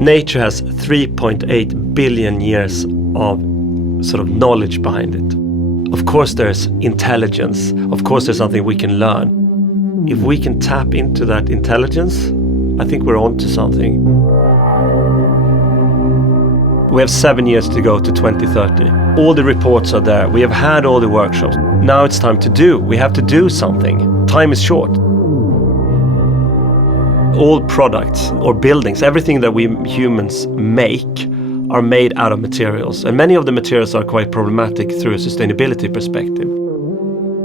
Nature has 3.8 billion years of sort of knowledge behind it. Of course there's intelligence. Of course there's something we can learn. If we can tap into that intelligence, I think we're on to something. We have 7 years to go to 2030. All the reports are there. We have had all the workshops. Now it's time to do. We have to do something. Time is short. All products or buildings, everything that we humans make are made out of materials. And many of the materials are quite problematic through a sustainability perspective.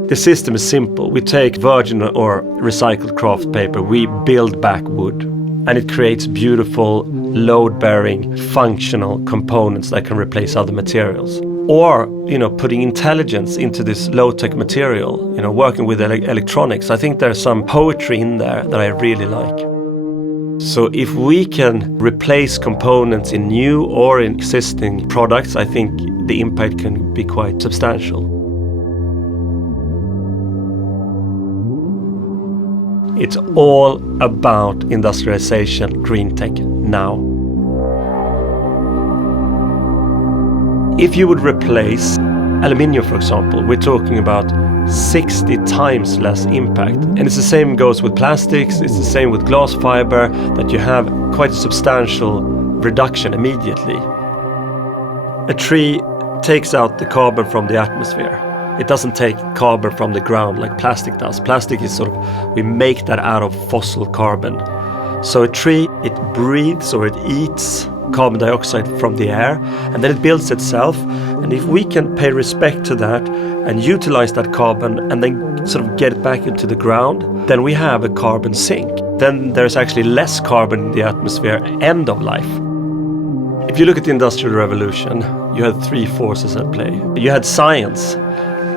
The system is simple. We take virgin or recycled craft paper, we build back wood, and it creates beautiful, load-bearing, functional components that can replace other materials. Or, putting intelligence into this low-tech material, working with electronics. I think there's some poetry in there that I really like. So if we can replace components in new or in existing products, I think the impact can be quite substantial. It's all about industrialization, green tech now. If you would replace aluminium, for example, we're talking about 60 times less impact. And it's the same goes with plastics, it's the same with glass fiber, that you have quite a substantial reduction immediately. A tree takes out the carbon from the atmosphere. It doesn't take carbon from the ground like plastic does. Plastic is we make that out of fossil carbon. So a tree, it breathes or it eats carbon dioxide from the air, and then it builds itself. And if we can pay respect to that and utilize that carbon and then get it back into the ground, then we have a carbon sink. Then there's actually less carbon in the atmosphere, end of life. If you look at the Industrial Revolution, you had three forces at play. You had science,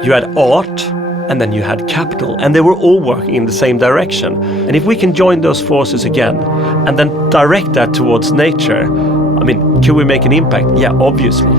you had art, and then you had capital, and they were all working in the same direction. And if we can join those forces again and then direct that towards nature, can we make an impact? Yeah, obviously.